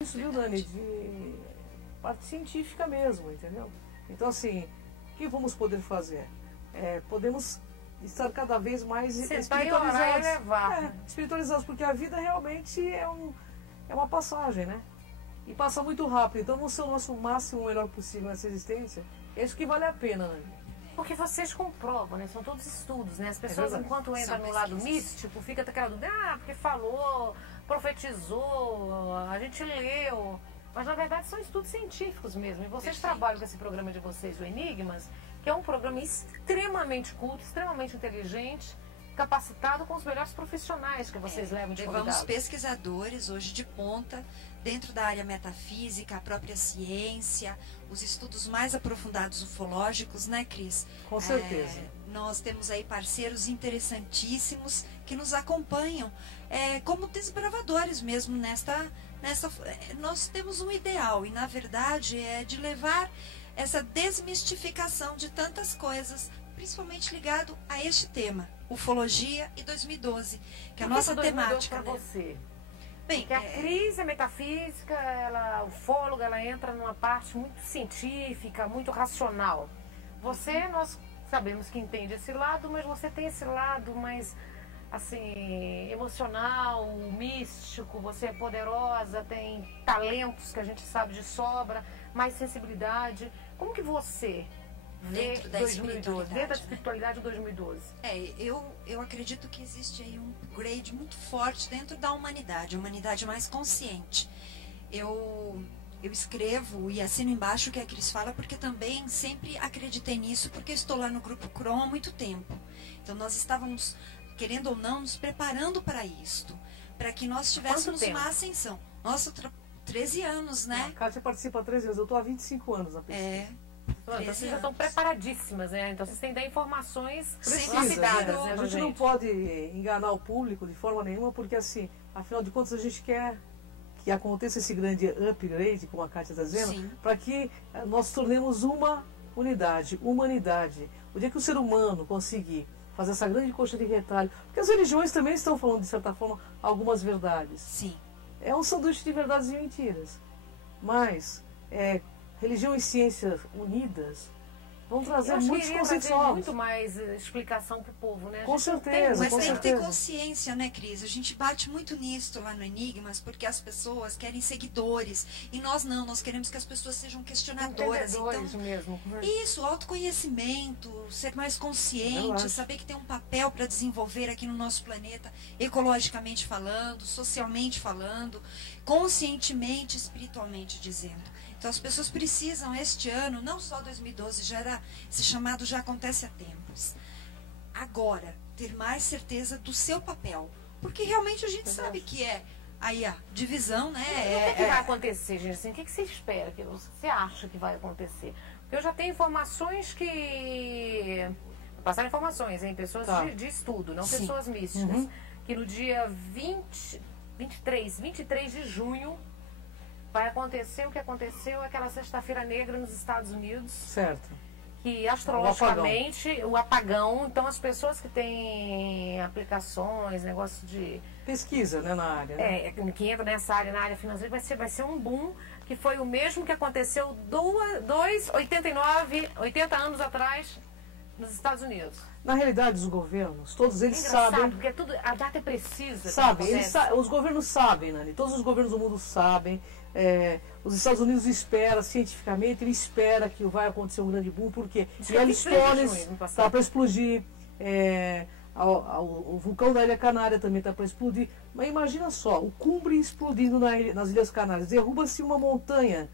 Isso, viu, Nani, de parte científica mesmo, entendeu? Então, assim, o que vamos poder fazer? Podemos estar cada vez mais espiritualizados. Espiritualizados, porque a vida realmente é uma passagem, né? E passa muito rápido, então vamos ser o nosso máximo, o melhor possível nessa existência. É isso que vale a pena, né? Porque vocês comprovam, né? São todos estudos, né? As pessoas, enquanto entram no lado místico, fica aquela dúvida, porque falou, profetizou, a gente leu. Mas, na verdade, são estudos científicos mesmo. E vocês trabalham com esse programa de vocês, o Enigmas, que é um programa extremamente culto, extremamente inteligente, capacitado com os melhores profissionais que vocês levam de convidados. Levamos pesquisadores hoje de ponta, dentro da área metafísica, a própria ciência, os estudos mais aprofundados ufológicos, né, Cris? Com certeza. Nós temos aí parceiros interessantíssimos que nos acompanham como desbravadores mesmo nós temos um ideal e, na verdade, é de levar essa desmistificação de tantas coisas, principalmente ligado a este tema, ufologia e 2012, que é a nossa temática. Para você? Bem, porque a Cris é metafísica, ela ufóloga, ela entra numa parte muito científica, muito racional. Você, nós sabemos que entende esse lado, mas você tem esse lado mais, assim, emocional, místico, você é poderosa, tem talentos que a gente sabe de sobra, mais sensibilidade. Como que você vê dentro da 2012, dentro da espiritualidade de 2012? Eu acredito que existe aí um upgrade muito forte dentro da humanidade, a humanidade mais consciente. Eu escrevo e assino embaixo o que a Cris fala, porque também sempre acreditei nisso, porque estou lá no Grupo Crom há muito tempo. Então nós estávamos, querendo ou não, nos preparando para isto, para que nós tivéssemos uma ascensão. Nossa, 13 anos, né? A Kátia participa há 13 anos, eu estou há 25 anos na pesquisa. Então vocês já estão preparadíssimas, né? Então vocês têm que dar informações lapidadas, né? A gente não pode enganar o público de forma nenhuma, porque assim, afinal de contas a gente quer que aconteça esse grande upgrade, como a Kátia está dizendo, para que nós tornemos uma unidade, humanidade. O dia que o ser humano conseguir fazer essa grande coxa de retalho, porque as religiões também estão falando, de certa forma, algumas verdades. Sim. É um sanduíche de verdades e mentiras. Mas religião e ciência unidas vão trazer muitos conceitos novos. Muito mais explicação para o povo, né? Com certeza. Mas tem que ter consciência, né, Cris? A gente bate muito nisso lá no Enigmas, porque as pessoas querem seguidores. E nós não, nós queremos que as pessoas sejam questionadoras. Então, mesmo. Isso, autoconhecimento, ser mais consciente, saber que tem um papel para desenvolver aqui no nosso planeta, ecologicamente falando, socialmente falando, conscientemente, espiritualmente dizendo. Então as pessoas precisam, este ano, não só 2012, esse chamado já acontece há tempos. Agora, ter mais certeza do seu papel. Porque realmente a gente sabe que aí a divisão, né? O que vai acontecer, gente? Assim, o que você espera? O que você acha que vai acontecer? Porque eu já tenho informações que... Passaram informações, hein? Pessoas de estudo, não pessoas místicas. Que no dia 23 de junho... vai acontecer o que aconteceu aquela sexta-feira negra nos Estados Unidos. Certo. Que astrologicamente, o apagão, então as pessoas que têm aplicações, negócio de... pesquisa, né, na área. Né? Que entra nessa área, na área financeira, vai ser um boom, que foi o mesmo que aconteceu 80 anos atrás nos Estados Unidos. Na realidade, os governos, todos eles sabem... porque a data é precisa. Sabem, os governos sabem, Nani, todos os governos do mundo sabem. Os Estados Unidos esperam, cientificamente, ele espera que vai acontecer um grande boom, porque Yellowstone está para explodir, o vulcão da Ilha Canária também está para explodir. Mas imagina só, o Cumbre explodindo nas Ilhas Canárias, derruba-se uma montanha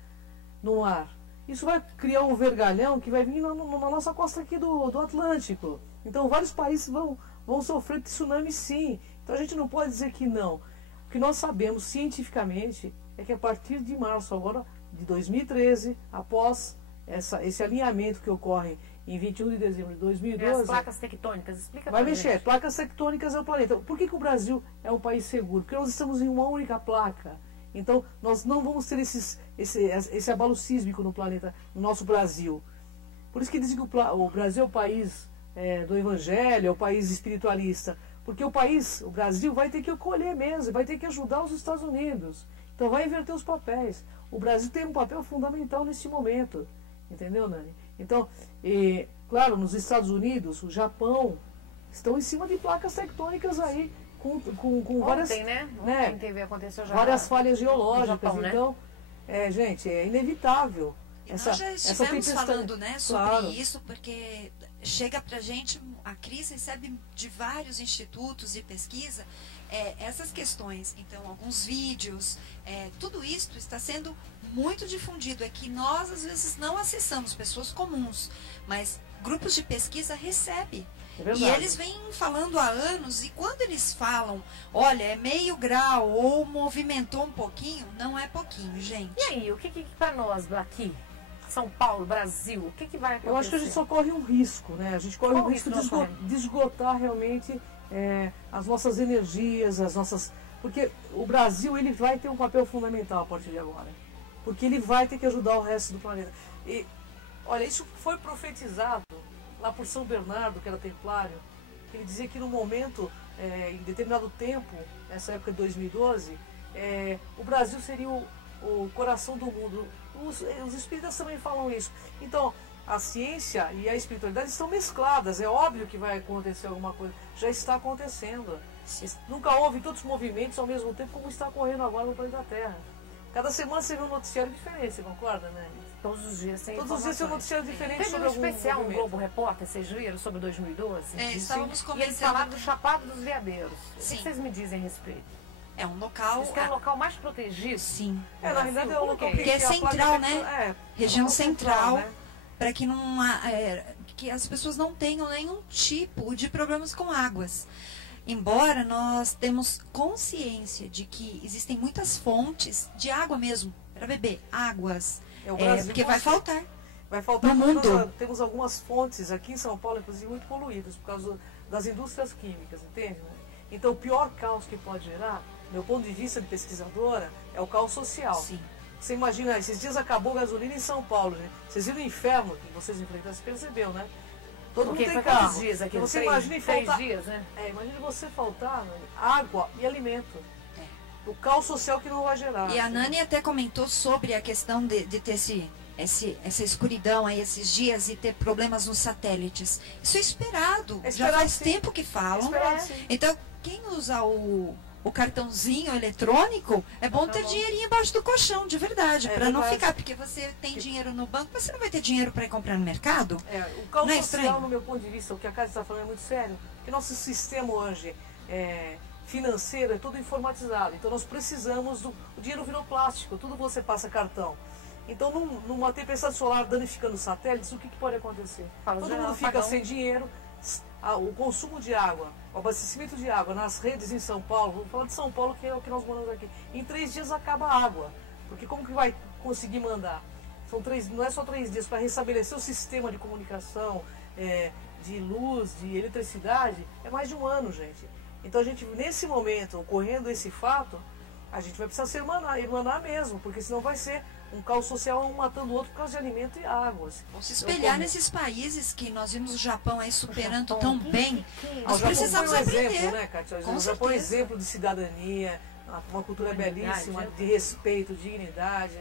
no ar. Isso vai criar um vergalhão que vai vir na nossa costa aqui do Atlântico. Então vários países vão sofrer tsunami, sim. Então a gente não pode dizer que não. O que nós sabemos cientificamente é que a partir de março agora de 2013, após esse alinhamento que ocorre em 21 de dezembro de 2012... as placas tectônicas, explica vai mexer. Placas tectônicas é o planeta. Por que o Brasil é um país seguro? Porque nós estamos em uma única placa. Então, nós não vamos ter esse abalo sísmico no planeta, no nosso Brasil. Por isso que dizem que o Brasil é o país do Evangelho, é o país espiritualista. Porque o Brasil vai ter que acolher mesmo, vai ter que ajudar os Estados Unidos. Então vai inverter os papéis. O Brasil tem um papel fundamental nesse momento. Entendeu, Nani? Então, claro, nos Estados Unidos, o Japão, estão em cima de placas tectônicas aí, com várias... Ontem, né? Ontem teve, aconteceu já várias falhas geológicas. Japão, né? Então, gente, é inevitável. E nós já estivemos falando, né, sobre claro. isso, porque chega pra gente, a Cris recebe de vários institutos de pesquisa essas questões. Então, alguns vídeos, tudo isso está sendo muito difundido. É que nós, às vezes, não acessamos, pessoas comuns, mas grupos de pesquisa recebem. E eles vêm falando há anos, e quando eles falam, olha, é meio grau ou movimentou um pouquinho, não é pouquinho, gente. E aí, o que para nós aqui, São Paulo, Brasil, o que vai acontecer? Eu acho que a gente só corre um risco, né? A gente corre um risco de esgotar realmente as nossas energias, as nossas... Porque o Brasil, ele vai ter um papel fundamental a partir de agora. Porque ele vai ter que ajudar o resto do planeta. E, olha, isso foi profetizado lá por São Bernardo, que era templário, que ele dizia que no momento, em determinado tempo, nessa época de 2012, o Brasil seria o coração do mundo. Os espíritas também falam isso. Então, a ciência e a espiritualidade estão mescladas. É óbvio que vai acontecer alguma coisa. Já está acontecendo. Nunca houve todos os movimentos ao mesmo tempo como está ocorrendo agora no planeta Terra. Cada semana você vê um noticiário diferente, você concorda, né? Todos os dias tem Todos os dias tem um noticiário diferente. Teve sobre um especial, algum um Globo Repórter, vocês viram, sobre 2012? Estávamos E comentando. eles falaram do Chapada dos Veadeiros. Sim. O que vocês me dizem a respeito? É um local... Isso é o local mais protegido? Sim. Na verdade é o local que é central, né? Região central, né? Para que não que as pessoas não tenham nenhum tipo de problemas com águas. Embora nós temos consciência de que existem muitas fontes de água mesmo, para beber, águas, porque vai faltar. Vai faltar no mundo. Nós temos algumas fontes aqui em São Paulo, inclusive, muito poluídas, por causa das indústrias químicas, entende? Então o pior caos que pode gerar, do meu ponto de vista de pesquisadora, é o caos social. Sim. Você imagina, esses dias acabou a gasolina em São Paulo, gente. Vocês viram o inferno que vocês enfrentaram, você percebeu, né? Todo mundo tem carro. Dias aqui, você imagina faltar, 3 dias, né? Imagina você faltar água e alimento. O caos social que não vai gerar. E a Nani até comentou sobre a questão de ter essa escuridão aí esses dias e ter problemas nos satélites. Isso é esperado. Já faz tempo que falam. Então, quem usa o cartãozinho eletrônico, é bom ter dinheirinho embaixo do colchão, de verdade, para não ficar, porque você tem dinheiro no banco, mas você não vai ter dinheiro para ir comprar no mercado. O caos social, no meu ponto de vista, o que a Cátia está falando é muito sério, porque nosso sistema hoje financeiro é todo informatizado, então nós precisamos o dinheiro virou plástico, tudo você passa cartão. Então, numa tempestade solar danificando satélites, o que pode acontecer? Todo mundo fica sem dinheiro. O consumo de água, o abastecimento de água nas redes em São Paulo, vamos falar de São Paulo, que é o que nós moramos aqui, em 3 dias acaba a água, porque como que vai conseguir mandar? Não é só 3 dias, para restabelecer o sistema de comunicação, de luz, de eletricidade, é mais de 1 ano, gente. Então a gente, nesse momento, ocorrendo esse fato, a gente vai precisar se irmanar mesmo, porque senão vai ser um caos social, um matando o outro por causa de alimento e águas. Vamos se espelhar nesses países que nós vimos o Japão aí superando tão bem. Nós precisamos aprender. Exemplo, né, Cátia? O Japão é um exemplo de cidadania, uma cultura belíssima, de respeito, dignidade.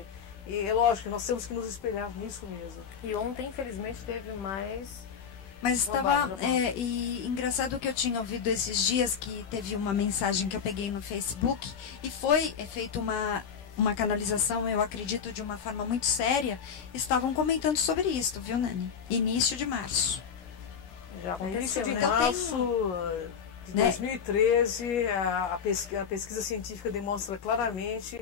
E é lógico que nós temos que nos espelhar nisso mesmo. E ontem, infelizmente, teve mais... Mas estava... e engraçado que eu tinha ouvido esses dias que teve uma mensagem que eu peguei no Facebook e foi feita uma canalização, eu acredito, de uma forma muito séria, estavam comentando sobre isso, viu, Nani? Início de março. Já aconteceu, Início de né? março de 2013, a pesquisa científica demonstra claramente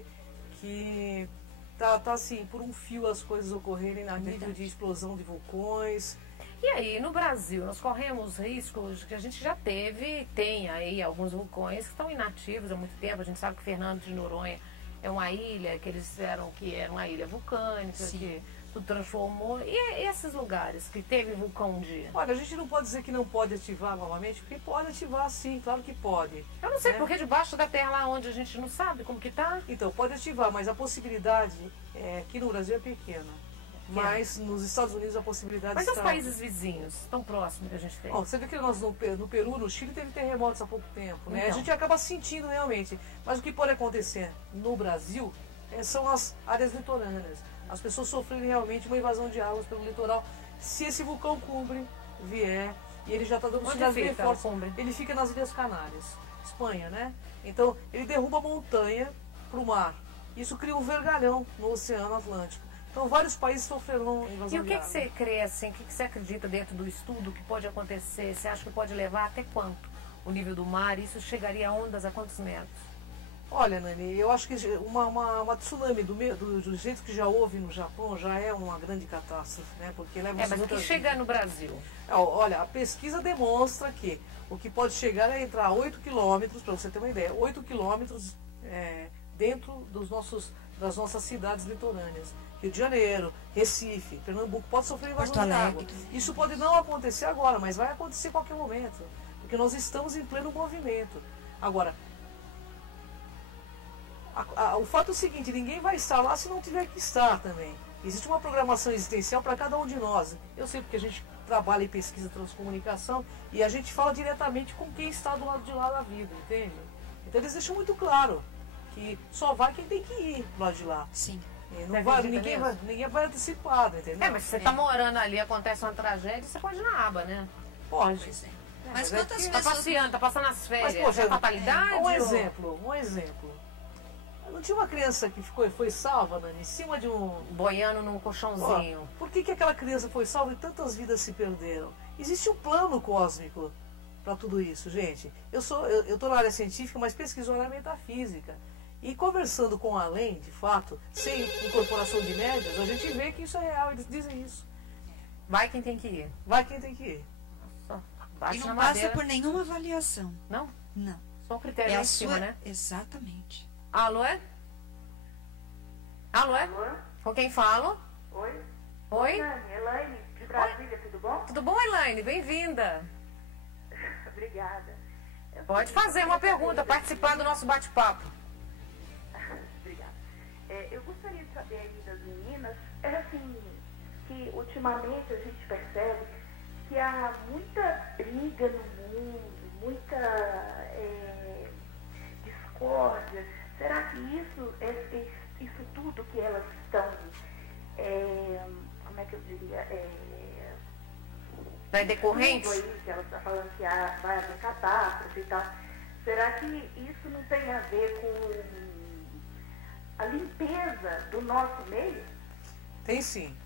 que tá assim, por um fio as coisas ocorrerem na nível de explosão de vulcões. E aí, no Brasil, nós corremos riscos que a gente já teve, tem aí alguns vulcões que estão inativos há muito tempo. A gente sabe que Fernando de Noronha é uma ilha que eles disseram que era uma ilha vulcânica, que tudo transformou. E esses lugares que teve vulcão um dia? Olha, a gente não pode dizer que não pode ativar novamente, porque pode ativar sim, claro que pode. Eu não sei, porque debaixo da terra lá onde a gente não sabe como que tá. Então, pode ativar, mas a possibilidade aqui no Brasil é pequena. Mas nos Estados Unidos a possibilidade Mas está... os países vizinhos, tão próximos que a gente tem? Bom, você vê que nós no Peru, no Chile, teve terremotos há pouco tempo, né? Então. A gente acaba sentindo realmente. Mas o que pode acontecer no Brasil são as áreas litorâneas. As pessoas sofrerem realmente uma invasão de águas pelo litoral. Se esse vulcão Cumbre vier, e ele já está dando sinais bem fortes, ele fica nas Ilhas Canárias, Espanha, né? Então, ele derruba a montanha para o mar. Isso cria um vergalhão no Oceano Atlântico. Então, vários países sofrerão invasão de água. E o que você crê, assim, o que você acredita dentro do estudo que pode acontecer? Você acha que pode levar até quanto o nível do mar? Isso chegaria a ondas a quantos metros? Olha, Nani, eu acho que uma tsunami do jeito que já houve no Japão já é uma grande catástrofe, né? Porque leva Mas o que chega no Brasil? Olha, a pesquisa demonstra que o que pode chegar é entrar a 8 quilômetros, para você ter uma ideia, 8 quilômetros dentro das nossas cidades litorâneas. Rio de Janeiro, Recife, Pernambuco, pode sofrer invasão de água. Isso pode não acontecer agora, mas vai acontecer em qualquer momento, porque nós estamos em pleno movimento. Agora, o fato é o seguinte, ninguém vai estar lá se não tiver que estar também. Existe uma programação existencial para cada um de nós. Eu sei porque a gente trabalha em pesquisa e transcomunicação e a gente fala diretamente com quem está do lado de lá da vida, entende? Então eles deixam muito claro que só vai quem tem que ir do lado de lá. Sim. Ninguém vai antecipado, entendeu? Mas se você está morando ali, acontece uma tragédia, você pode ir na aba, né? Pode. Mas quantas Tá pessoas... passeando, tá passando as férias, Mas, poxa, é fatalidade? Um exemplo. Não tinha uma criança que foi salva, Nani, em cima de um... Boiando num colchãozinho. Por que aquela criança foi salva e tantas vidas se perderam? Existe um plano cósmico para tudo isso, gente. Eu estou na área científica, mas pesquiso na área metafísica. E conversando com além, de fato, sem incorporação de médias, a gente vê que isso é real, eles dizem isso. Vai quem tem que ir. Vai quem tem que ir. E não passa por nenhuma avaliação. Não? Não. Só o critério lá em cima, né? Exatamente. Alô, é? Alô, é? Alô? Com quem falo? Oi? Oi? Elaine, de Brasília, tudo bom? Tudo bom, Elaine? Bem-vinda. Obrigada. Pode fazer uma pergunta, participar do nosso bate-papo. Obrigada. Eu gostaria de saber aí das meninas, assim, que ultimamente a gente percebe que há muita briga no mundo, muita discórdia. Será que isso tudo que elas estão, como é que eu diria, Vai decorrente? tudo aí, que ela está falando que vai haver catástrofe e tal, será que isso não tem a ver com a limpeza do nosso meio? Tem sim.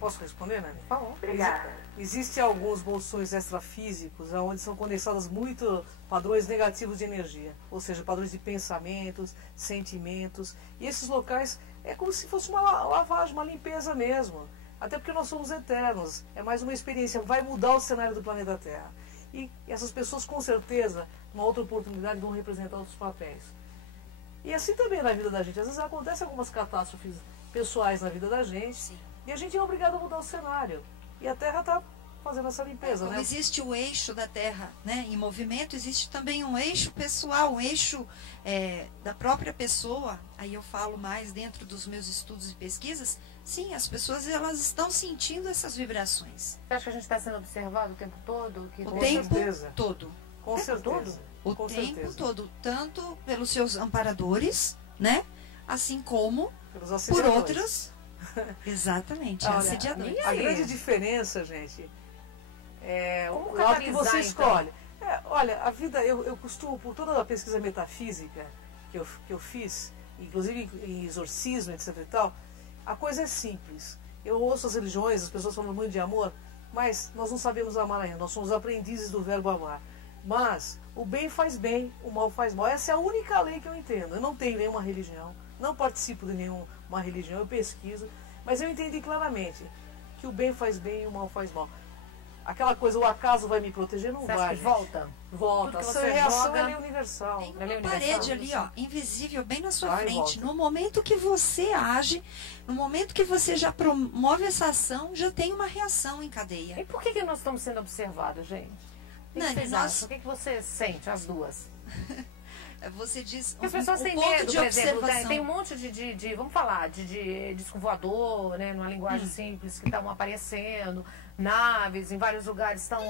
Posso responder, Nani? Obrigada. Existem alguns bolsões extrafísicos onde são condensados muito padrões negativos de energia, ou seja, padrões de pensamentos, sentimentos. E esses locais é como se fosse uma lavagem, uma limpeza mesmo. Até porque nós somos eternos. É mais uma experiência, vai mudar o cenário do planeta Terra. E essas pessoas, com certeza, numa outra oportunidade, vão representar outros papéis. E assim também na vida da gente. Às vezes acontecem algumas catástrofes pessoais na vida da gente. Sim. E a gente é obrigado a mudar o cenário. E a Terra está fazendo essa limpeza, Como né? existe o eixo da Terra, né, em movimento, existe também um eixo pessoal, um eixo da própria pessoa. Aí eu falo mais dentro dos meus estudos e pesquisas. Sim, as pessoas elas estão sentindo essas vibrações. Você acha que a gente está sendo observado o tempo todo? O tempo certeza. todo. Com certeza. O Com tempo certeza. todo. Tanto pelos seus amparadores, né? Assim como Pelos por assediadores. outros. Exatamente, Olha, assediadores. A grande diferença, gente, é Como o lado que você catalisar, escolhe. Olha, a vida, eu costumo, por toda a pesquisa metafísica que eu fiz, inclusive em exorcismo, etc e tal, a coisa é simples. Eu ouço as religiões, as pessoas falam muito de amor, mas nós não sabemos amar ainda, nós somos aprendizes do verbo amar. Mas o bem faz bem, o mal faz mal. Essa é a única lei que eu entendo. Eu não tenho nenhuma religião, não participo de nenhuma religião, eu pesquiso, mas eu entendi claramente que o bem faz bem e o mal faz mal. Aquela coisa, o acaso vai me proteger, não Você vai. acha que gente. volta? Tudo que você reação é universal. Tem Ela é uma universal, parede ali, ó, invisível, bem na sua Vai e frente. volta. No momento que você age, no momento que você já promove essa ação, já tem uma reação em cadeia. E por que nós estamos sendo observados, gente? O que Nani, vocês nós- acham? O que você sente, as duas? Você diz As pessoas têm ponto medo, de por exemplo, observação. tem um monte vamos falar, de disco voador, né, numa linguagem simples, que estão aparecendo, naves, em vários lugares estão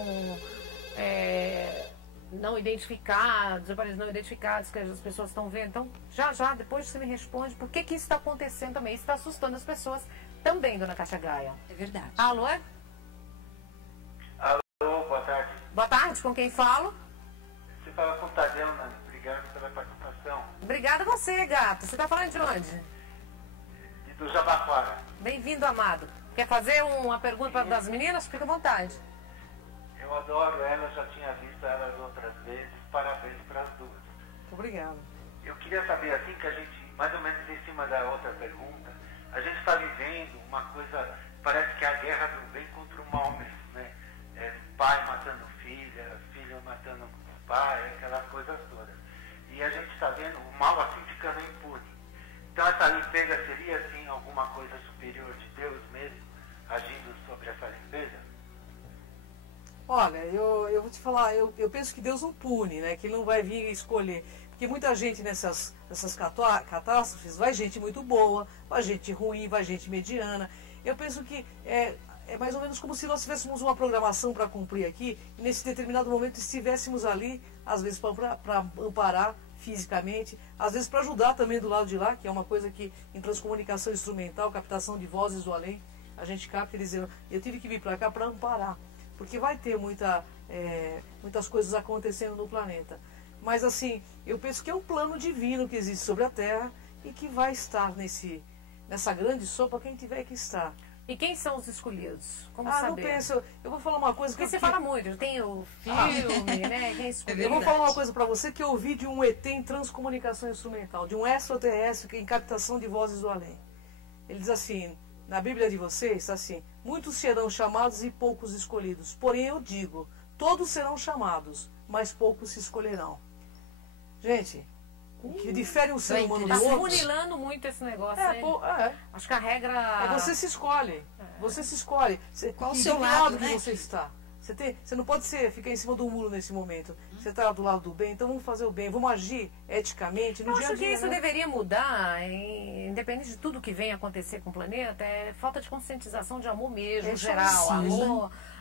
não identificados, aparelhos não identificados, que as pessoas estão vendo. Então, já, depois você me responde por que isso está acontecendo também. Isso está assustando as pessoas também, dona Cátia Gaia. É verdade. Alô? Alô, boa tarde. Boa tarde, com quem falo? Você fala com o Tadeu, né? Obrigado pela participação. Obrigada a você, gata. Você está falando de onde? E do Jabaquara. Bem-vindo, amado. Quer fazer uma pergunta das meninas? Fica à vontade. Eu adoro ela, já tinha visto elas outras vezes. Parabéns para as duas. Obrigado. Eu queria saber, assim, que a gente, mais ou menos em cima da outra pergunta, a gente está vivendo uma coisa, parece que é a guerra do bem contra o mal mesmo, né? Pai matando filha, filha matando pai, aquelas coisas todas. E a gente está vendo o mal assim ficando impune. Então essa limpeza seria, assim, alguma coisa superior de Deus mesmo, agindo sobre essa limpeza? Olha, eu vou te falar, eu penso que Deus não pune, né? Que Ele não vai vir escolher. Porque muita gente nessas catástrofes, vai gente muito boa, vai gente ruim, vai gente mediana. Eu penso que é mais ou menos como se nós tivéssemos uma programação para cumprir aqui, e nesse determinado momento estivéssemos ali, às vezes para amparar fisicamente, às vezes para ajudar também do lado de lá, que é uma coisa que em transcomunicação instrumental, captação de vozes do além, a gente capta e diz, eu tive que vir para cá para amparar, porque vai ter muitas coisas acontecendo no planeta. Mas assim, eu penso que é um plano divino que existe sobre a Terra e que vai estar nessa grande sopa quem tiver que estar. E quem são os escolhidos? Como saber? Não penso. Eu vou falar uma coisa Porque você fala muito, tem o filme, né? Quem escolheu? Eu vou falar uma coisa para você que eu ouvi de um ET em transcomunicação instrumental, de um extraterrestre em captação de vozes do além. Ele diz assim, na Bíblia de vocês, está assim, muitos serão chamados e poucos escolhidos. Porém eu digo, todos serão chamados, mas poucos se escolherão. Gente, o que difere um ser humano do Tá outro... funilando muito esse negócio, hein? Acho que a regra... você se escolhe. Você se escolhe. Qual o e seu do lado, que né? você está. Você não pode ficar em cima do muro nesse momento. Você está do lado do bem, então vamos fazer o bem. Vamos agir eticamente no Eu dia a acho que dia. isso né? deveria mudar, independente de tudo que vem acontecer com o planeta, é falta de conscientização de amor mesmo, geral.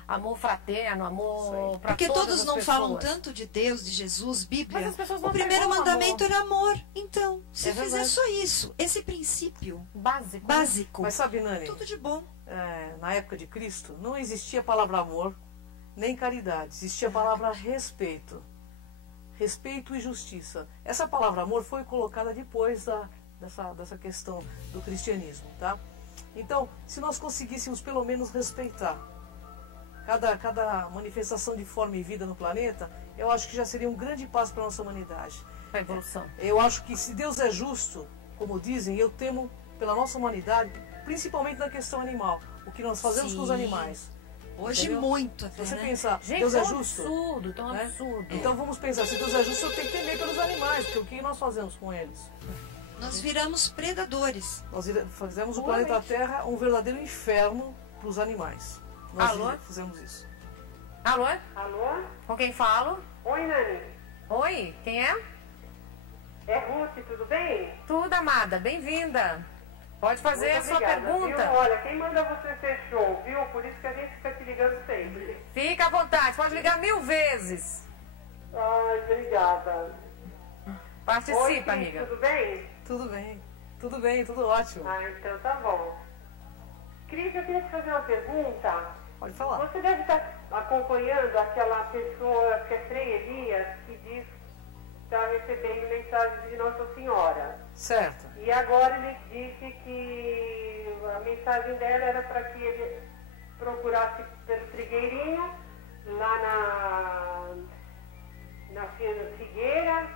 Amor fraterno, amor para Porque todas todos as não pessoas. falam tanto de Deus, de Jesus, Bíblia. Mas as pessoas não O primeiro pregam mandamento amor. era amor. Então, se É fizer verdade. só isso, esse princípio Básico. Mas sabe, Nani, tudo de bom. na época de Cristo, não existia a palavra amor, nem caridade. Existia a palavra respeito. Respeito e justiça. Essa palavra amor foi colocada depois dessa questão do cristianismo, tá? Então, se nós conseguíssemos pelo menos respeitar cada manifestação de forma e vida no planeta, eu acho que já seria um grande passo para a nossa humanidade. Para a evolução. Eu acho que se Deus é justo, como dizem, eu temo pela nossa humanidade, principalmente na questão animal, o que nós fazemos com os Sim. animais. Hoje Entendeu? muito até, Se você né? pensar, Gente, Deus é tão justo, absurdo, tão né? absurdo. Então vamos pensar, se Deus é justo, eu tenho que temer pelos animais, porque o que nós fazemos com eles? Nós viramos predadores. Nós fizemos o planeta Terra um verdadeiro inferno para os animais. Nós Alô? fizemos isso. Alô? Alô? Com quem falo? Oi, Nani. Oi, quem é? É Ruth, tudo bem? Tudo, amada, bem-vinda. Pode fazer Muito a sua obrigada, pergunta. Viu? Olha, quem manda você ser show, viu? Por isso que a gente fica te ligando sempre. Fica à vontade, pode ligar 1000 vezes. Ai, obrigada. Participa, Oi, Cris, amiga. tudo bem? Tudo bem, tudo ótimo. Ah, então tá bom. Cris, eu queria te fazer uma pergunta. Pode falar. Você deve estar acompanhando aquela pessoa que é Frei Elias, que diz que está recebendo mensagens de Nossa Senhora. Certo. E agora ele disse que a mensagem dela era para que ele procurasse pelo Trigueirinho, lá na Figueira,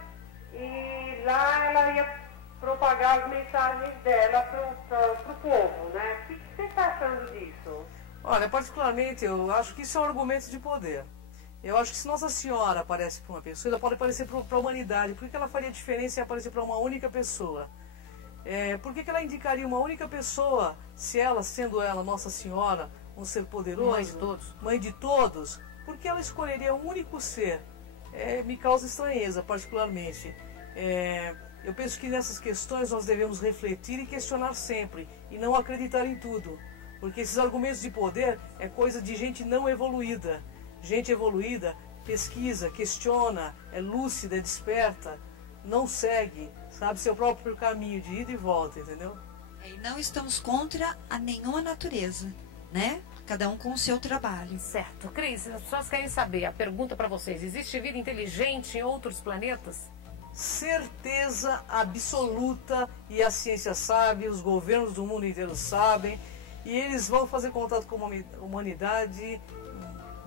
e lá ela ia propagar as mensagens dela para o povo, né? O que você está achando disso? Olha, particularmente, eu acho que isso é um argumento de poder. Eu acho que se Nossa Senhora aparece para uma pessoa, ela pode aparecer para a humanidade. Por que ela faria diferença em aparecer para uma única pessoa? Por que ela indicaria uma única pessoa, se ela, sendo ela Nossa Senhora, um ser poderoso, Mãe de todos. mãe de todos, por que ela escolheria um único ser? Me causa estranheza, particularmente. Eu penso que nessas questões nós devemos refletir e questionar sempre, e não acreditar em tudo. Porque esses argumentos de poder é coisa de gente não evoluída. Gente evoluída pesquisa, questiona, é lúcida, é desperta, não segue, sabe, seu próprio caminho de ida e volta, entendeu? E não estamos contra a nenhuma natureza, né? Cada um com o seu trabalho. Certo. Cris, as pessoas querem saber, a pergunta para vocês, existe vida inteligente em outros planetas? Certeza absoluta, e a ciência sabe, os governos do mundo inteiro sabem, e eles vão fazer contato com a humanidade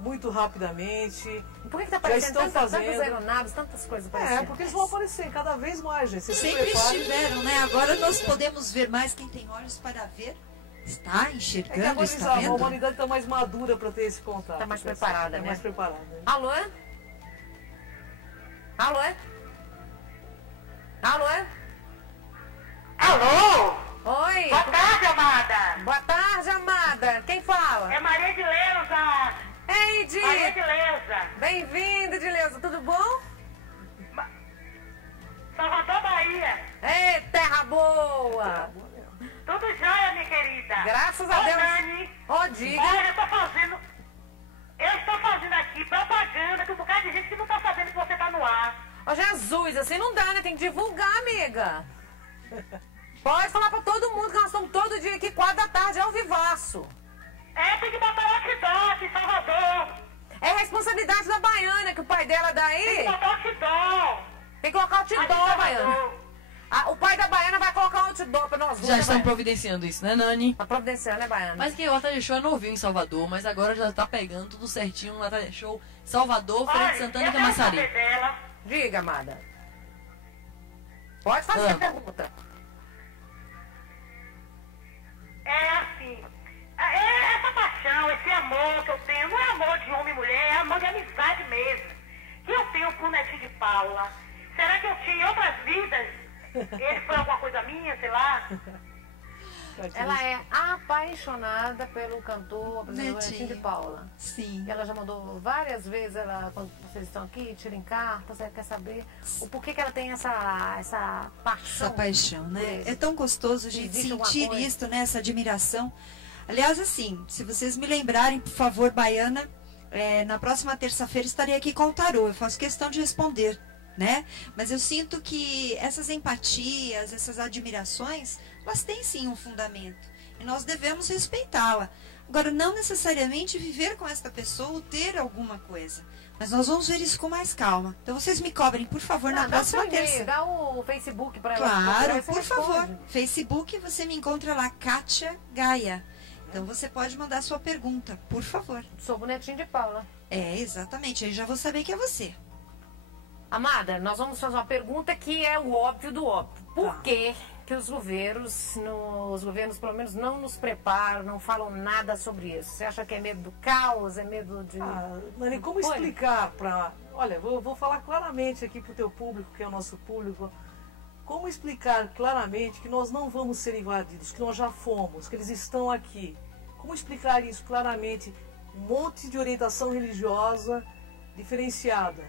muito rapidamente. Por que está aparecendo tantas aeronaves, tantas coisas aparecendo? Porque eles vão aparecer cada vez mais, gente. Vocês sempre estiveram, né? Agora nós podemos ver mais. Quem tem olhos para ver está enxergando, está vendo? A humanidade está mais madura para ter esse contato. Está mais preparada, né? Mais preparada. Alô? Alô? Alô? Alô? Oi. Boa tarde, amada. Boa tarde, amada. Quem fala? É Maria de Leusa. Ei, Di. Maria de Leusa. Bem-vinda, Dileuza. Tudo bom? Salvador, Bahia. Ei, terra boa. Tudo jóia, minha querida. Graças a Deus. Nani, Ô, diga. olha, eu estou fazendo aqui propaganda com um bocado de gente que não está sabendo que você está no ar. Ô, Jesus, assim não dá, né? Tem que divulgar, amiga. Pode falar pra todo mundo que nós estamos todo dia aqui, 4 da tarde, ao vivaço. Tem que botar o outdoor aqui em Salvador. É responsabilidade da Baiana, que o pai dela daí... Tem que botar o outdoor. Tem que colocar outdoor, Baiana. O pai da Baiana vai colocar outdoor pra nós. Já estão providenciando isso, né, Nani? Tá providenciando, né, Baiana? Mas que o Batalha Show é novinho em Salvador, mas agora já tá pegando tudo certinho. O Batalha Show Salvador, Feira de Santana e Camaçari. Diga, amada. Pode fazer a pergunta. É assim, essa paixão, esse amor que eu tenho, não é amor de homem e mulher, é amor de amizade mesmo. Que eu tenho por Netinho de Paula. Será que eu tinha em outras vidas? Ele foi alguma coisa minha, sei lá? Ela é apaixonada pelo cantor, apresentador Netinho de Paula. Sim. Ela já mandou várias vezes, quando vocês estão aqui, tirem cartas, ela quer saber o porquê que ela tem essa paixão. Essa paixão, né? É tão gostoso a gente sentir isso, né? Essa admiração. Aliás, assim, se vocês me lembrarem, por favor, Baiana, na próxima terça-feira estarei aqui com o tarô. Eu faço questão de responder, né? Mas eu sinto que essas empatias, essas admirações, elas têm sim um fundamento. E nós devemos respeitá-la. Agora, não necessariamente viver com esta pessoa ou ter alguma coisa. Mas nós vamos ver isso com mais calma. Então vocês me cobrem, por favor, na próxima terça. Dá o Facebook para ela. Claro, por favor. Facebook, você me encontra lá, Kátia Gaia. Então você pode mandar sua pergunta, por favor. Sou o Netinho de Paula. Exatamente. Aí já vou saber que é você. Amada, nós vamos fazer uma pergunta que é o óbvio do óbvio. Por que os governos pelo menos não nos preparam, não falam nada sobre isso? Você acha que é medo do caos, é medo de... Nani, como explicar para... Olha, vou falar claramente aqui para o teu público, que é o nosso público. Como explicar claramente que nós não vamos ser invadidos, que nós já fomos, que eles estão aqui? Como explicar isso claramente? Um monte de orientação religiosa diferenciada.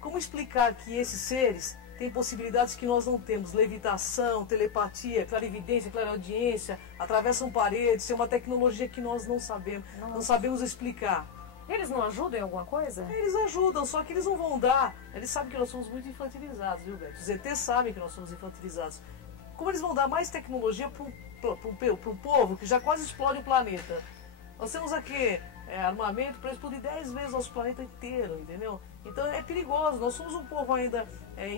Como explicar que esses seres têm possibilidades que nós não temos? Levitação, telepatia, clarividência, clareaudiência, atravessam paredes, é uma tecnologia que nós não sabemos, não sabemos explicar. Eles não ajudam em alguma coisa? Eles ajudam, só que eles não vão dar. Eles sabem que nós somos muito infantilizados, viu, Beto? Os ETs sabem que nós somos infantilizados. Como eles vão dar mais tecnologia para um povo que já quase explode o planeta? Nós temos aqui armamento para explodir 10 vezes nosso planeta inteiro, entendeu? Então é perigoso, nós somos um povo ainda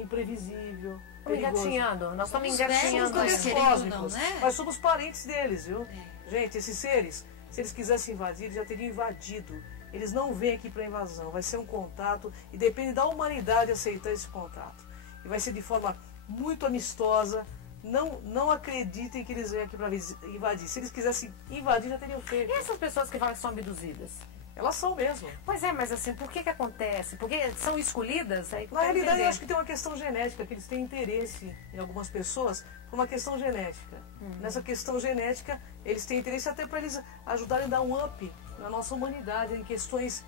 imprevisível. Engatinhando, nós estamos engatinhando. Cósmicos, né? Nós somos parentes deles, viu? Gente, esses seres, se eles quisessem invadir, eles já teriam invadido. Eles não vêm aqui para invasão, vai ser um contato e depende da humanidade aceitar esse contato. E vai ser de forma muito amistosa. Não acreditem que eles vêm aqui para invadir. Se eles quisessem invadir, já teriam feito. E essas pessoas que falam que são abduzidas? Elas são mesmo. Pois é, mas assim, por que acontece? Porque são escolhidas? Na realidade, eu acho que tem uma questão genética, que eles têm interesse em algumas pessoas por uma questão genética. Nessa questão genética, eles têm interesse até para eles ajudarem a dar um up na nossa humanidade, em questões...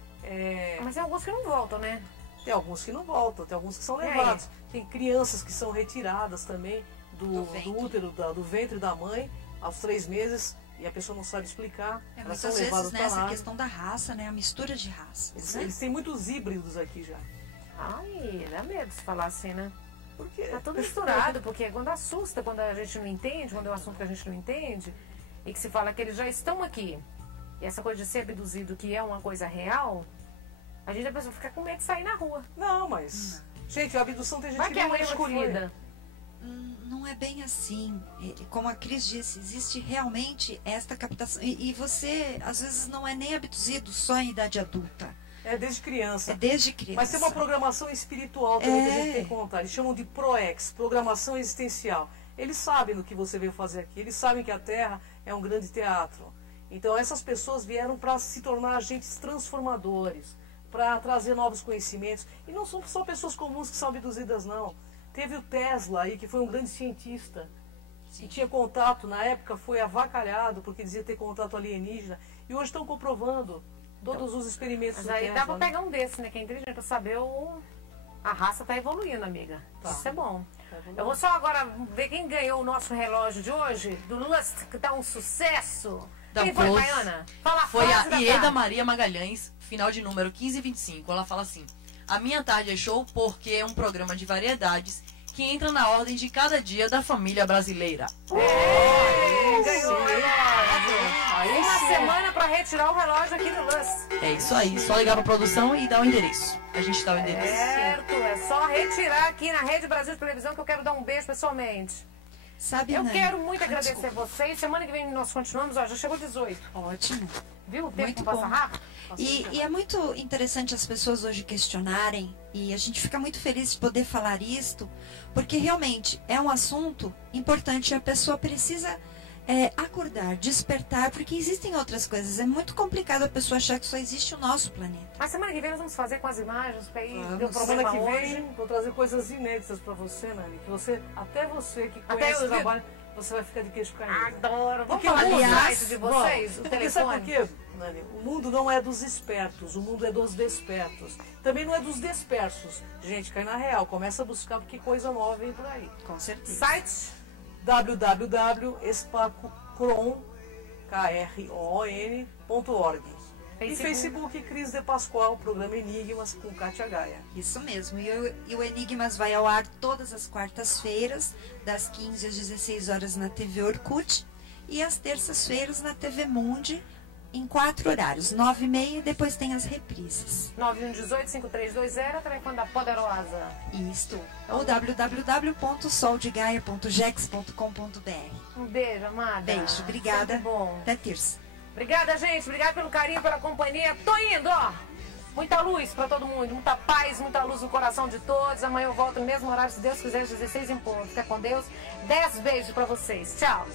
Mas tem alguns que não voltam, né? Tem alguns que não voltam, tem alguns que são levados. Tem crianças que são retiradas também do útero, do ventre da mãe, aos 3 meses, e a pessoa não sabe explicar. Elas são muitas levadas vezes, para lá. Essa questão da raça, né? A mistura de raças. Eles têm muitos híbridos aqui já. Ai, dá medo de falar assim, né? Porque Tá tudo misturado, porque quando assusta, quando a gente não entende, quando é um assunto que a gente não entende, e que se fala que eles já estão aqui, e essa coisa de ser abduzido, que é uma coisa real, a gente a pessoa fica com medo de sair na rua. Não, mas... Gente, a abdução tem gente Vai que que é não mãe é escolhida. Não é bem assim. Como a Cris disse, existe realmente esta captação. E você, às vezes, não é nem abduzido só em idade adulta. É desde criança. É desde criança. Mas tem uma programação espiritual também que a gente tem que contar. Eles chamam de ProEx, Programação Existencial. Eles sabem do que você veio fazer aqui. Eles sabem que a Terra é um grande teatro. Então essas pessoas vieram para se tornar agentes transformadores, para trazer novos conhecimentos. E não são só pessoas comuns que são abduzidas, não. Teve o Tesla aí, que foi um grande cientista. Sim. E tinha contato, na época foi avacalhado, porque dizia ter contato alienígena. E hoje estão comprovando todos os experimentos Mas do aí Tesla. dá pra pegar um desse, né? Que é inteligente pra saber a raça tá evoluindo, amiga. Tá. Isso é bom. Tá evoluindo. Eu vou só agora ver quem ganhou o nosso relógio de hoje, do Lust, que tá um sucesso. Da Quem foi, Close. Baiana? Fala Foi frase da a Ieda tarde. Maria Magalhães, final de número 1525. Ela fala assim: a minha tarde é show porque é um programa de variedades que entra na ordem de cada dia da família brasileira. Ganhou o relógio. Aí Uma sim. semana pra retirar o relógio aqui do Lust. É isso aí, só ligar pra produção e dar o endereço. A gente dá o endereço. Certo, é só retirar aqui na Rede Brasil de Televisão que eu quero dar um beijo pessoalmente. Sabe, Eu Nani? quero muito agradecer Desculpa. vocês. Semana que vem nós continuamos, ó, já chegou 18. Ótimo. Viu? O tempo Muito passa bom. rápido. E é muito interessante as pessoas hoje questionarem, e a gente fica muito feliz de poder falar isto, porque realmente é um assunto importante e a pessoa precisa acordar, despertar, porque existem outras coisas. É muito complicado a pessoa achar que só existe o nosso planeta. Mas semana que vem nós vamos fazer com as imagens, porque aí Vamos. deu problema Semana que hoje. vem vou trazer coisas inéditas pra você, Nani. Que você, até você que Até conhece eu, o trabalho, você vai ficar de queixo caído. Adoro. Vamos Porque, falar do aliás, site de vocês, o porque sabe por telefone. quê, Nani? O mundo não é dos espertos, o mundo é dos despertos. Também não é dos dispersos. Gente, cai na real, começa a buscar porque coisa nova vem por aí. Com certeza. Site www.espacron.org e Facebook. Facebook Cris de Pascoal, programa Enigmas com Kátia Gaia. Isso mesmo. E o Enigmas vai ao ar todas as quartas-feiras, das 15 às 16 horas na TV Orkut, e às terças-feiras na TV Mundi, em 4 horários, 9h30, e depois tem as reprises. 9118-5320, telefone da Poderosa. Isto. Ou www.soldegaia.jex.com.br. Um beijo, amada. Beijo, obrigada. Sempre bom. Até terça. Obrigada, gente. Obrigada pelo carinho, pela companhia. Tô indo, ó. Muita luz pra todo mundo, muita paz, muita luz no coração de todos. Amanhã eu volto no mesmo horário, se Deus quiser, às 16 em ponto. Fica com Deus. 10 beijos pra vocês. Tchau.